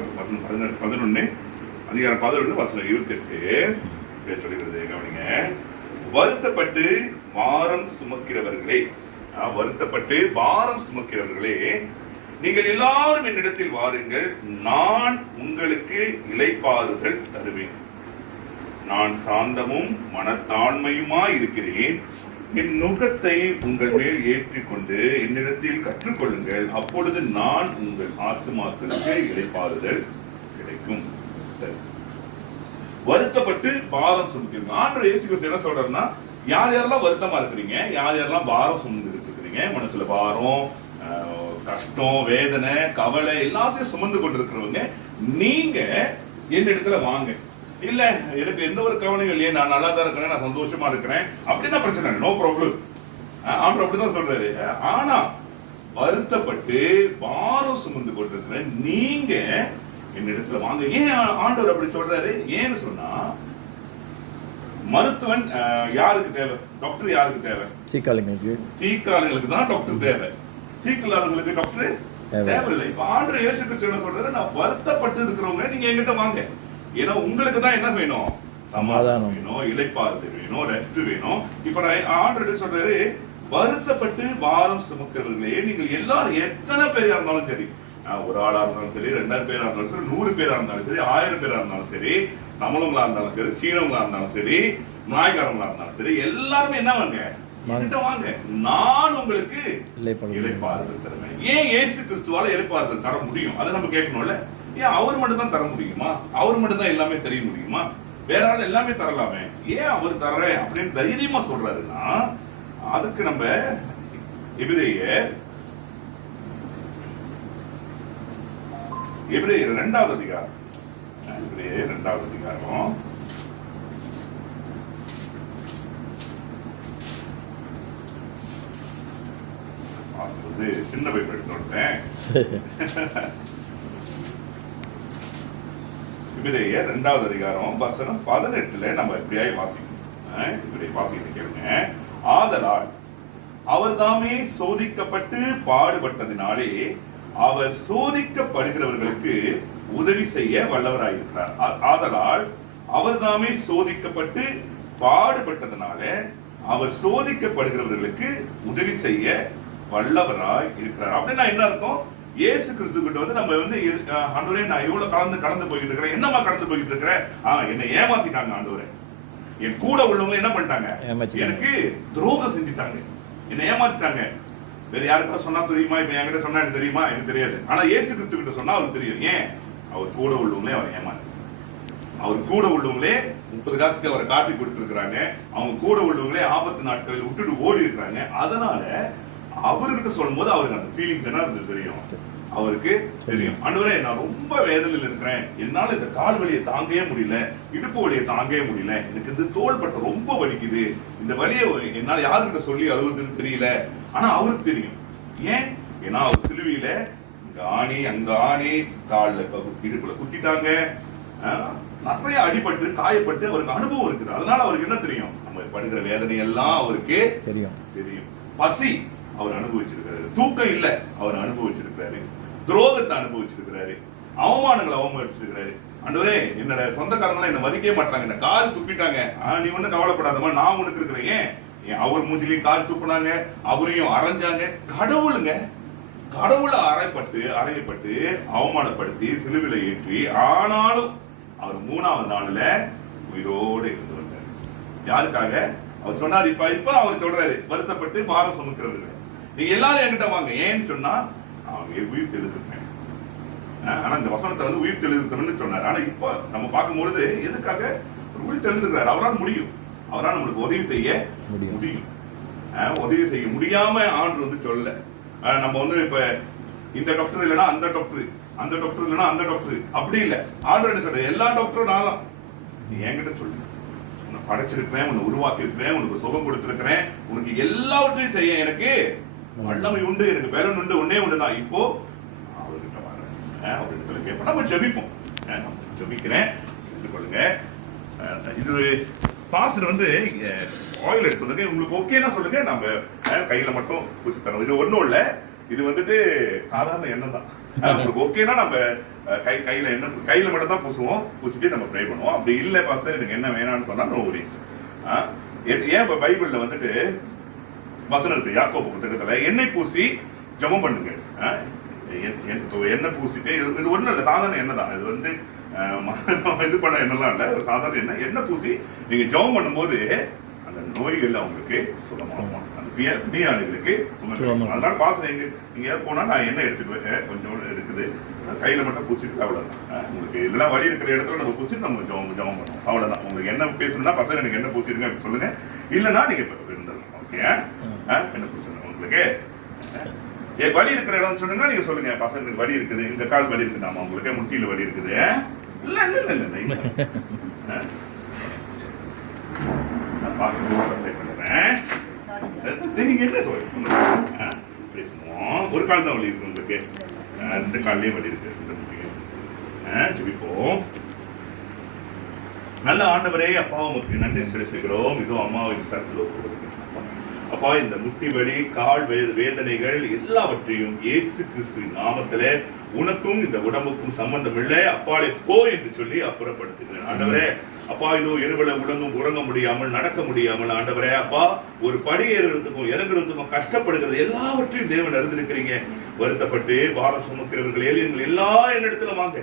அதிகாரம் 11 அதிகாரம் 11 வசனம் 28 சொல்லுகிறது. கவனிங்க. வருத்தப்பட்டு பாரம் சுமக்கிறவர்களே, நீங்கள் எல்லாரும் என்னிடத்தில் வாருங்கள், நான் உங்களுக்கு இளைப்பாறுதல் தருவேன். நான் சாந்தமும் மனத்தாழ்மையுமாய் இருக்கிறேன். என் நுகத்தை உங்கள் மேல் ஏற்றிக்கொண்டு என்னிடத்தில் கற்றுக்கொள்ளுங்கள், அப்பொழுது நான் உங்கள் ஆத்துமாக்களுக்கு இளைப்பாறுதல் கிடைக்கும். சரி, வருத்தப்பட்டு பாரம் சுமக்கிறீங்க. ஆண்டவர் இயேசு கிறிஸ்து என்ன சொல்றாருன்னா, யார் யாரெல்லாம் வருத்தமா இருக்கிறீங்க, யார் யாரெல்லாம் பாரம் சுமந்து இருக்கிறீங்க, மனசுல பாரம், கஷ்டம், வேதனை, கவலை எல்லாத்தையும் சுமந்து கொண்டிருக்கிறவங்க, நீங்க என்னிடத்துல வாங்க. இல்ல எனக்கு எந்த ஒரு கவலையும் இல்லையே, நான் நல்லா தான் இருக்கிறேன், நான் சந்தோஷமா இருக்கிறேன் அப்படின்னா பிரச்சனை இல்லை, நோ ப்ராப்ளம். ஆண்டவர் அப்படிதான் சொல்றாரு. ஆனா வருத்தப்பட்டு பாரம் சுமந்து கொண்டிருக்கிறேன் நீங்க என்னிடத்துல வாங்க. ஏன் ஆண்டவர் அப்படி சொல்றாரு? ஏன்னு சொன்னா, மருத்துவன் யாருக்கு தேவை? டாக்டர் யாருக்கு தேவை? சீக்காளுங்களுக்கு தான் டாக்டர் தேவை. சீக்கிரங்களுக்கு டாக்டர் தேவையில்லை. இப்ப ஆண்டவர் இயேசு கிறிஸ்து என்ன சொல்றாரு? நான் வருத்தப்பட்டு இருக்கிறவங்க நீங்க என்கிட்ட வாங்க. ஏன்னா உங்களுக்கு தான் என்ன வேணும்? சமாதானம் வேணும், இளைப்பாறுதல் வேணும், ரெஸ்ட் வேணும். இப்ப ஆண்டவர் சொல்றாரு, வருத்தப்பட்டு பாரம் சுமக்கிறவர்களே, நீங்கள் எல்லாரும் எத்தனை பேரா இருந்தாலும் சரி, ஒரு ஆளா இருந்தாலும் சரி, 2000 பேரா இருந்தாலும் சரி, 100 பேரா இருந்தாலும் சரி, 1000 பேரா இருந்தாலும் சரி, நம்மளவங்களா இருந்தாலும் சரி, சீனவங்களா இருந்தாலும் சரி, நாயக்காரங்களா இருந்தாலும் சரி, எல்லாருமே என்ன வாங்க? வாங்க, நான் உங்களுக்கு இளைப்பாறுதல் தருவேன். ஏன் இயேசு கிறிஸ்துவால இளைப்பாறுதல் தர முடியும்? அதை நம்ம கேட்கணும்ல. ஏன் அவர் மட்டும் தான் தர முடியுமா? அவர் மட்டும் தான் எல்லாமே தெரிய முடியுமா? வேற ஆள் எல்லாமே தரலாமே, ஏன் அவர் தர்றேன் அப்படின்னு தைரியமா சொல்றாருன்னா, அதுக்கு நம்ம எபிரேயர் 2வது அதிகாரம், எபிரேயர் 2வது அதிகாரம் சின்ன பைப் எடுத்துட்டேன். எபிரேயர் 2வது அதிகாரம் வசனம் 18 நம்ம இப்படியாய் வாசிக்கணும். இப்படி வாசிக்க கேளுங்க. ஆதலால் அவர் தாமே சோதிக்கப்பட்டு பாடுபட்டதினாலே அவர் சோதிக்கப்படுகிறவர்களுக்கு உதவி செய்ய வல்லவராயிருக்கிறார். ஆதலால் அவர் தாமே சோதிக்கப்பட்டு பாடுபட்டதினால அவர் சோதிக்கப்படுகிறவர்களுக்கு உதவி செய்ய வல்லவராய் இருக்கிறார். அப்படின்னா என்ன அர்த்தம்? இயேசு கிறிஸ்து கிட்ட வந்து நம்ம வந்து, ஆண்டவரே நான் எவ்வளவு கடந்து போயிட்டு இருக்கிறேன், என்னமா கடந்து போயிட்டு இருக்கிறேன், என்னை ஏமாத்திட்டாங்க ஆண்டவரே, என் கூட உள்ளவங்க என்ன பண்ணிட்டாங்க, எனக்கு துரோகம் செஞ்சுட்டாங்க, என்னை ஏமாத்திட்டாங்க. வேற யாருக்காவது சொன்னா தெரியுமா? இப்ப என்கிட்ட சொன்னா எனக்கு தெரியுமா? எனக்கு தெரியாது. ஆனா இயேசு கிறிஸ்து கிட்ட சொன்னா அவருக்கு தெரியும். ஏன்? அவர் கூட உள்ளவங்களே அவர் ஏமாத்து, அவர் கூட உள்ளவங்களே 30 காசுக்கு அவரை காட்டி கொடுத்துருக்காங்க, அவங்க கூட உள்ளவங்களே ஆபத்து நாட்களில் விட்டுட்டு ஓடி இருக்கிறாங்க. அதனால அவர்கிட்ட சொல்லும் போது அவருக்கு அந்த ஃபீலிங்ஸ் என்ன இருந்தது தெரியும், அவருக்கு தெரியும். ஆண்டவரே நான் ரொம்ப வேதனையில் இருக்கிறேன், என்னால இந்த கால் வலியை தாங்கவே முடியல, இடுப்பு வலியை தாங்கவே முடியல, எனக்கு இந்த தோள்பட்டை ரொம்ப வலிக்குது, இந்த வலியை என்னால யாருக்கிட்ட சொல்லி அழுகுதுன்னு தெரியல. ஆனா அவருக்கு தெரியும். ஏன்? ஏன்னா அவர் சிலுவையில இங்க ஆணி அங்க ஆணி, கால்ல இடுப்புல குத்திட்டாங்க, நிறைய அடிபட்டு காயப்பட்டு அவருக்கு அனுபவம் இருக்குது. அதனால அவருக்கு என்ன தெரியும், நம்ம படுகிற வேதனை எல்லாம் அவருக்கு தெரியும். பசி அவர் அனுபவிச்சிருக்கிறாரு, தூக்கம் இல்ல அவர் அனுபவிச்சிருக்கிறாரு, துரோகத்தை அனுபவிச்சிருக்கிறாரு, அவமானங்களை அவமானிச்சிருக்கிறாரு. ஆண்டவரே என்னோட சொந்தக்காரங்க என்ன மதிக்கவே மாட்டாங்க, இந்த கால் துப்பிட்டாங்க, நீ ஒண்ணு கவலைப்படாதமா, நான் உனக்கு இருக்கிறேன். ஏன் அவர் மூஞ்சிலையும் கால் துப்புனாங்க, அவரையும் அரைஞ்சாங்க. கடவுளை அறையப்பட்டு அவமானப்படுத்தி சிலுவில ஏற்றி, ஆனாலும் அவர் 3வது நாள்ல உயிரோடு இருந்து வந்தார். யாருக்காக? அவர் சொன்னார். இப்ப அவர் சொல்றாரு, வருத்தப்பட்டு பாரம் சுமக்கிறவர்கள் நீங்க எல்லாரும் என்கிட்ட வாங்க. ஏன்னு சொன்னா அவங்க உயிர் தெளிந்திருக்கேன். ஆனா இந்த வசனத்தை வந்து உயிர் தெளிந்திருக்கணும்னு சொன்னார். ஆனா இப்ப நம்ம பார்க்கும்பொழுது எதுக்காக உயிர் தெளிந்திருக்கிறார்? அவரால் முடியும், அவரால் நம்மளுக்கு உதவி செய்ய முடியும். உதவி செய்ய முடியாம ஆண்டு வந்து சொல்ல, நம்ம வந்து இப்ப இந்த டாக்டர் இல்லைன்னா அந்த டாக்டர், அந்த டாக்டர் இல்லைன்னா அந்த டாக்டர், அப்படி இல்லை. ஆண்டு என்ன சொல்ற, எல்லா டாக்டரும் நான் தான், நீ என்கிட்ட சொல்லு, உன்னை படைச்சிருக்கிறேன், உன்னை உருவாக்கி இருக்கிறேன், உனக்கு சுகம் கொடுத்திருக்கிறேன், உனக்கு எல்லாவற்றையும் செய்ய எனக்கு வல்லமை உண்டு, எனக்கு பலன் உண்டு, ஒன்னே ஒண்ணுதான். இப்போ அவர்கிட்ட வரேன், அவர்கிட்ட கேட்போம், நம்ம ஜெபிப்போம். நம்ம ஜெபிக்கிறேன், எடுத்துக்கொள்ளுங்க. இது பாஸ்டர் வந்து ஆயில் எடுத்து உங்களுக்கு ஓகேன்னா சொல்லுங்க, நம்ம கையில மட்டும் பூச்சி தரோம். இது ஒன்றும் இல்லை, இது வந்துட்டு சாதாரண எண்ணெய் தான். உங்களுக்கு ஓகேனா நம்ம கையில மட்டும் தான் பூசுவோம், பூசிட்டு நம்ம ப்ரே பண்ணுவோம். அப்படி இல்லை பாஸ்டர் எனக்கு என்ன வேணாம்னு சொன்னா நோ வரிஸ். ஏன் இப்ப பைபிள்ல வந்துட்டு வசனம் இருக்கு, யாக்கோபு புத்தகத்துல எண்ணெய் பூசி ஜெபம் பண்ணுங்க. எண்ணெய் பூசிட்டு இது ஒண்ணும் இல்லை, சாதாரண எண்ணெய் தான். இது வந்து இது பண்ண எண்ணெய்லாம் இல்லை, ஒரு சாதாரண எண்ணெய் பூசி நீங்க ஜெபம் பண்ணும்போது அந்த நோய்கள் அவங்களுக்கு சுகமாகும், அந்த பிணியாளிகளுக்கு சுகம். அதனால பாசம் நீங்க போனா நான் எண்ணெய் எடுத்துட்டு போயிட்டேன், கொஞ்சம் இருக்குது, கையில மட்டும் பூசிட்டு அவ்வளவுதான். உங்களுக்கு இதெல்லாம் வலி இருக்கிற இடத்துல நம்ம பூசிட்டு நம்ம ஜெபம் பண்ணுவோம், அவ்வளவுதான். உங்களுக்கு என்ன பேசணும்னா பசங்க எனக்கு என்ன பூசிருங்க அப்படின்னு சொல்லுங்க, இல்லைன்னா நீங்க இருந்துடலாம். ஓகே, என்ன பூசணும் உங்களுக்கு வலி இருக்கிற இடம் சொன்னா நீங்க சொல்லுங்க, பசங்களுக்கு வலி இருக்குது, இந்த கால் வலி இருக்குது, நாம உங்களுக்கு முட்டியில வலி இருக்குது. இல்ல இல்ல இல்ல இல்ல நீங்க என்ன சொல்லுங்க, ஒரு கால் தான் வலி இருக்கு உங்களுக்கு, ரெண்டு கால்லயும் வலி இருக்கு. ஜெபிப்போம். நல்ல ஆண்டவரே, அப்பா உமக்கு நன்றி செலுத்துகிறோம். இதுவும் அம்மாவின் கருத்தில் அப்பா, இந்த முட்டி வலி, கால் வேதனைகள் எல்லாவற்றையும் இயேசு கிறிஸ்துவின் நாமத்திலே உனக்கும் இந்த உடம்புக்கும் சம்பந்தம் இல்லை, அப்பாலே போ என்று சொல்லி அப்புறப்படுத்துகிறேன். ஆண்டவரே அப்பா, இதோ இருவல உறங்க முடியாமல் நடக்க முடியாமல் ஆண்டவரே அப்பா, ஒரு படி ஏறுறதுக்கும் இறங்குறதுக்கும் கஷ்டப்படுகிறது எல்லாவற்றையும் தேவன் அறிந்திருக்கிறீங்க. வருத்தப்பட்டு பாரம் சுமக்கிறவர்கள் ஏலியன்கள் எல்லா என்னிடத்துல வாங்க,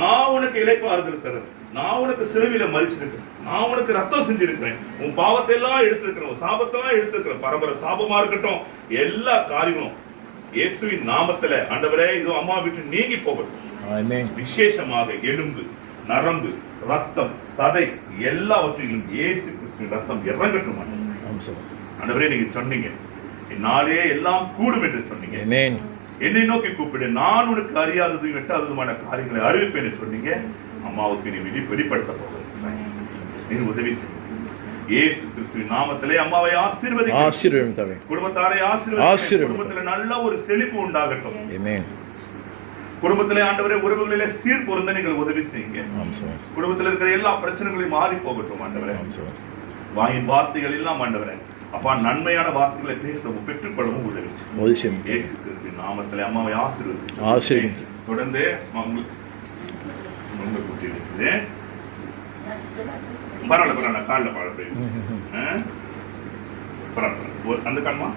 நான் உனக்கு இளைப்பாறுதல் தரேன், நான் உனக்கு சிலுவையில மரிச்சிருக்கிறேன், நான் உனக்கு ரத்தம் செஞ்சிருக்கிறேன், உன் பாவத்தை எல்லாம் எடுத்திருக்கிறேன், உன் சாபத்தெல்லாம் எடுத்திருக்கிறேன், பரம்பரை சாபமா இருக்கட்டும், எல்லா காரியமும் இயேசுவின் நாமத்துல ஆண்டவரே இதோ அம்மா விட்டு நீங்கி போகட்டும். விசேஷமாக எலும்பு, நரம்பு, ரத்தம், சதை எல்லாவற்றிலும் இயேசு கிறிஸ்துவின் ரத்தம் இறங்கட்டும். ஆண்டவரே நீங்க சொன்னீங்க நாளே எல்லாம் கூடும் என்று சொன்னீங்க, என்னை நோக்கி கூப்பிடு, நான் உனக்கு அறியாதது எட்டாததுமான காரியங்களை அறிவிப்பேன் சொன்னீங்க. அம்மாவுக்கு நீ வெளிப்படுத்த போகிறேன், நீ உதவி செய்ய. இயேசு கிறிஸ்துவின் நாமத்திலே அம்மாவை ஆசீர்வதிக்கிறேன், குடும்பத்தாரை ஆசீர்வதிக்கிறேன், குடும்பத்திலே நல்ல ஒரு செழிப்பு உண்டாகட்டும். குடும்பத்திலே ஆண்டவரே உறவுகளிலே சீர் பொருந்த நீங்கள் உதவி செய்யுங்க. குடும்பத்தில் இருக்கிற எல்லா பிரச்சனைகளையும் மாறி போகட்டும் ஆண்டவரே. வாயின் வார்த்தைகள் எல்லாம் ஆண்டவரே அப்பா நன்மையான வார்த்தைகளை பேசவும் பெற்றுக்கொள்ளவும் உதவி செய்யும். இயேசு கிறிஸ்துவின் நாமத்திலே அம்மாவை ஆசீர்வதித்து தொடர்ந்து குட்டி இருக்குது. பரவாயில்ல காலில் பரவாயில்ல அந்த கால்மா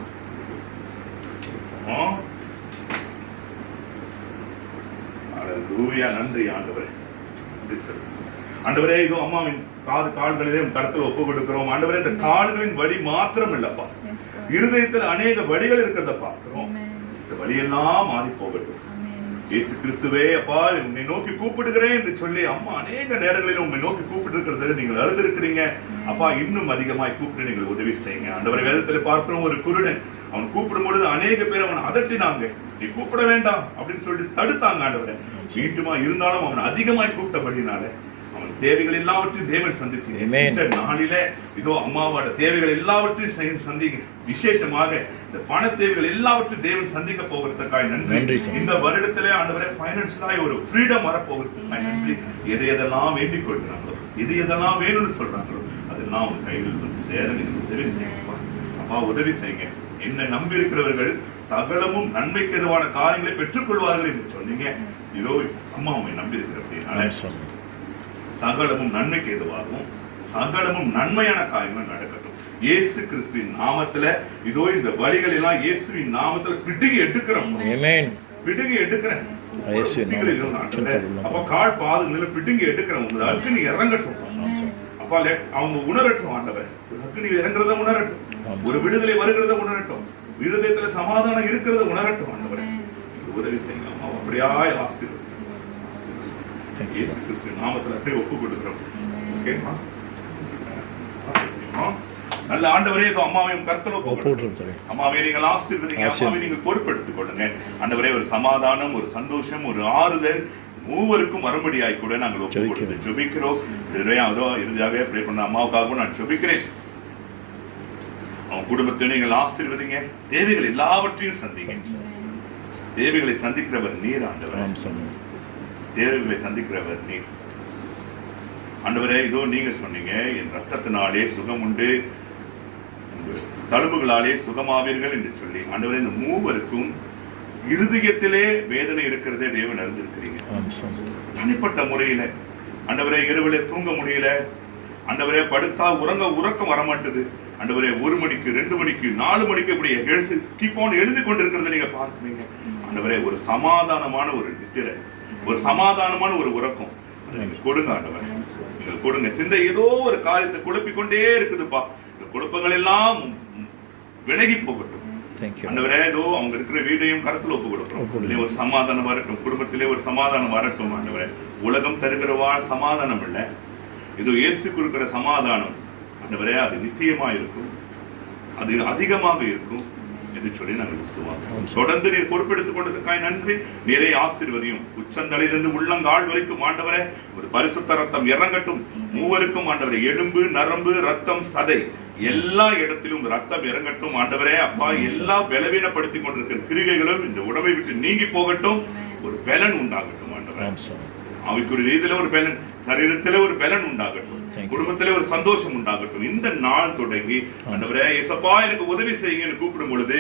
நன்றி ஆண்டவரே. ஆண்டவரே இதோ அம்மாவின் கால்களிலே கருத்தில் ஒப்பு கொடுக்கிறோம். ஆண்டவரே இந்த கால்களின் வலி மாத்திரம் இல்லப்பா, இருதயத்தில் அநேக வலிகள் இருக்கிறத பார்க்கிறோம். இந்த வலியெல்லாம் மாறி போகட்டும். இயேசு கிறிஸ்துவே அப்பா உன்னை நோக்கி கூப்பிடுகிறேன் என்று சொல்லி அம்மா அநேக நேரங்களில் உண்மை நோக்கி கூப்பிட்டு இருக்கிறது நீங்கள் அறிந்திருக்கிறீங்க. அப்பா இன்னும் அதிகமாய் கூப்பிட்டு நீங்கள் உதவி செய்யுங்க. ஆண்டவரை வேதத்தில் பார்க்கிறோம், ஒரு குருடன் அவன் கூப்பிடும் பொழுது அநேக பேர் அவன் அதட்டினாங்க, நீ கூப்பிட வேண்டாம் அப்படின்னு சொல்லி தடுத்தாங்க. ஆண்டவரை வீட்டுமா இருந்தாலும் அவன் அதிகமாய் கூப்பிட்டபடினால அவன் தேவைகள் எல்லாவற்றையும் தேவன் சந்திச்சு இந்த நாளிலே இதோ அம்மாவோட தேவைகள் எல்லாவற்றையும் சந்திங்க. விசேஷமாக இந்த பண தேவைகள் எல்லாவற்றையும் தேவன் சந்திக்க போகிறதுக்காக நன்றி. இந்த வருடத்திலே ஆண்டவரே பைனான்சியலாய் ஒரு ஃப்ரீடம் வரப்போகிறதுக்காக நன்றி. எதையெல்லாம் வேண்டிக் கொள்கிறாங்களோ, எதையெல்லாம் வேணும்னு சொல்றாங்களோ அதெல்லாம் அவங்க கையில் வந்து சேர உதவி செய்யுங்க. அப்பா உதவி செய்யுங்க. என்ன நம்பி இருக்கிறவர்கள் சகலமும் நன்மைக்கு எதுவான காரியங்களை பெற்றுக் கொள்வார்கள் என்று சொன்னீங்க. இதோ அம்மா உண்மை நம்பி இருக்கிற சகலமும் நன்மைக்கு எதுவாகவும் சகலமும் நன்மையான காரியங்கள் நடக்கட்டும். இயேசு கிறிஸ்துவின் நாமத்துல இதோ இந்த வழிகள் எல்லாம் இயேசுவின் நாமத்துல பிடுங்கி எடுக்கிறோம், பிடுங்கி எடுக்கிறேன். அப்ப கால் பாதங்களை பிடுங்கி எடுக்கிறேன். உங்க அக்னி இறங்கட்டும் அப்பா, அவங்க உணரட்டும். ஆண்டவர் அக்னி இறங்குறத உணரட்டும், ஒரு விடுதலை வருகிறத உணரட்டும், விடுதயத்துல சமாதானம் இருக்கிறத உணரட்டும். ஆண்டவரே உதவி செய்யுங்க. அப்படியாய் ஆசீர்வதிங்க. இயேசு கிறிஸ்துவின் நாமத்துல அப்படியே ஒப்பு கொடுக்கிறோம். ஓகேமா? நல்ல ஆண்டவரே இதோ அம்மாவையும் கர்த்தலோ போடுறோம். அம்மாவை நீங்கள் ஆசீர்வதிங்க, அம்மாவை நீங்கள் பொறுப்பெடுத்துக் கொள்ளுங்க. ஆண்டவரே ஒரு சமாதானம், ஒரு சந்தோஷம், ஒரு ஆறுதல் மூவருக்கும் வரும்படியாய் கூட நாங்கள் ஒப்பு கொடுத்து ஜெபிக்கிறோம். இறுதியாக ப்ரே பண்ண அம்மாவுக்காகவும் நான் ஜெபிக்கிறேன். அவன் குடும்பத்தை நீங்கள் ஆசீர்வதிங்க, தேவைகள் எல்லாவற்றையும் சந்திங்க. தேவைகளை சந்திக்கிறவர் நீர் ஆண்டவர், தேவைகளை சந்திக்கிறவர் நீர் ஆண்டவரே. இதோ நீங்க சொன்னீங்க என் ரத்தத்தினாலே சுகம் உண்டு, தழும்புகளாலே சுகமாவீர்கள் என்று சொல்லி ஆண்டவரே இந்த மூவருக்கும் இருதயத்திலே வேதனை இருக்கிறதே தேவன் அறிந்திருக்கிறீங்க. தனிப்பட்ட முறையில ஆண்டவரே இரவிலே தூங்க முடியல, ஆண்டவரே படுத்தா உறக்கம் வரமாட்டுது, ஆண்டவரே 1 மணிக்கு 2 மணிக்கு 4 மணிக்கு இப்படி எழுதி கொண்டிருக்கிறத நீங்க பார்க்கிறீங்க. ஆண்டவரே ஒரு சமாதானமான ஒரு நித்திரை, ஒரு சமாதானமான ஒரு உறக்கம் நீங்க கொடுங்க ஆண்டவரே, நீங்க கொடுங்க. சிந்தை ஏதோ ஒரு காரியத்தை குழப்பிக்கொண்டே இருக்குதுப்பா, இந்த குழப்பங்கள் எல்லாம் விலகி போகட்டும் ஆண்டவரே. ஏதோ அவங்க இருக்கிற வீட்டையும் கருத்துல ஒப்பு கொடுக்கிறோம். ஒரு சமாதானம் வரட்டும், குடும்பத்திலே ஒரு சமாதானம் வரட்டும் ஆண்டவரே. உலகம் தருகிறவா சமாதானம் இல்லை, ஏதோ இயேசு கொடுக்கிற சமாதானம் ஆண்டவரே அது நிச்சயமா இருக்கும், அது அதிகமாக இருக்கும் என்று சொல்லி நாங்கள் விசுவாசம். தொடர்ந்து நீர் பொறுப்பெடுத்துக் கொண்டதுக்காய் நன்றி. நீரை ஆசீர்வதியும், உச்சந்தலையிலிருந்து உள்ளங்கால் வரைக்கும் ஆண்டவரே ஒரு பரிசுத்த ரத்தம் இறங்கட்டும் மூவருக்கும் ஆண்டவரே. எலும்பு நரம்பு ரத்தம் சதை எல்லா இடத்திலும் ரத்தம் இறங்கட்டும் ஆண்டவரே. அப்பா எல்லா பலவீனப்படுத்திக் கொண்டிருக்கிற கிரிகைகளும் இந்த உடம்பை விட்டு நீங்கி போகட்டும், ஒரு பலன் உண்டாகட்டும் ஆண்டவரே. அவைக்குரிய ரீதியில ஒரு பலன், சரீரத்திலே ஒரு பலன் உண்டாகட்டும், குடும்பத்திலே ஒரு சந்தோஷம் உண்டாகட்டும். இந்த நாள் தொடங்கி ஆண்டவரே இயேசப்பா எனக்கு உதவி செய்யுங்கன்னு கூப்பிடும் பொழுது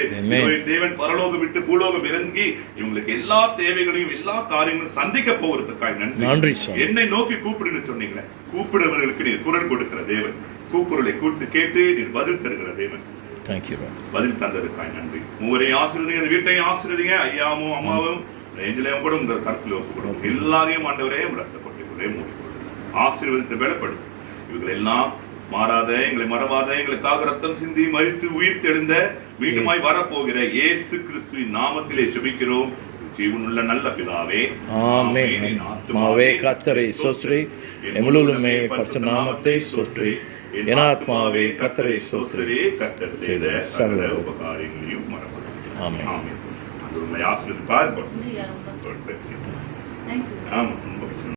தேவன் பரலோகம் விட்டு பூலோகம் இறங்கி இவங்களுக்கு எல்லா தேவைகளையும் எல்லா காரியங்களும் சந்திக்க போகிறதுக்காக நன்றி. என்னை நோக்கி கூப்பிடுன்னு சொன்னீங்களே, கூப்பிடுவர்களுக்கு நீர் குரல் கொடுக்கிற தேவன், கூக்குரலை கூட்டு கேட்டு நீர் பதில் தருகிற தேவன். பதில் தந்ததுக்காக நன்றி. மூவரையும் ஆசீர்வதிங்க, அந்த வீட்டையும் ஆசீர்வதிங்க. ஐயாவும் அம்மாவும் ஏஞ்சலையும் கூட உங்க கருத்துல ஒப்பு கொடுக்கும். எல்லாரையும் ஆண்டவரே ரத்த கொட்டைக்குள்ளே மூடிக்கொள்ளும், ஆசீர்வதித்து பலப்படும். இவர்கள் எல்லாம் மாறாத, எங்களை மறவாத, எங்களுக்காக ரத்தம் சிந்தி மரித்து உயிர் தெழுந்த மீண்டுமாய் வரப்போகிற இயேசு கிறிஸ்துவின் நாமத்திலே ஜெபிக்கிறோம் ஜீவனுள்ள நல்ல பிதாவே, ஆமென். ஆத்மாவே கர்த்தரை ஸ்தோத்திரி, எமுலுமே பரிசுத்த நாமத்தை ஸ்தோத்திரி. என் ஆத்மாவே கர்த்தரை ஸ்தோத்திரி, கர்த்தர் செய்த சகல உபகாரங்களையும் மறவாதே. ஆமென். ஆமென். அது உம்மை ஆசீர்வதிப்பார். God bless you. Thank you. Amen.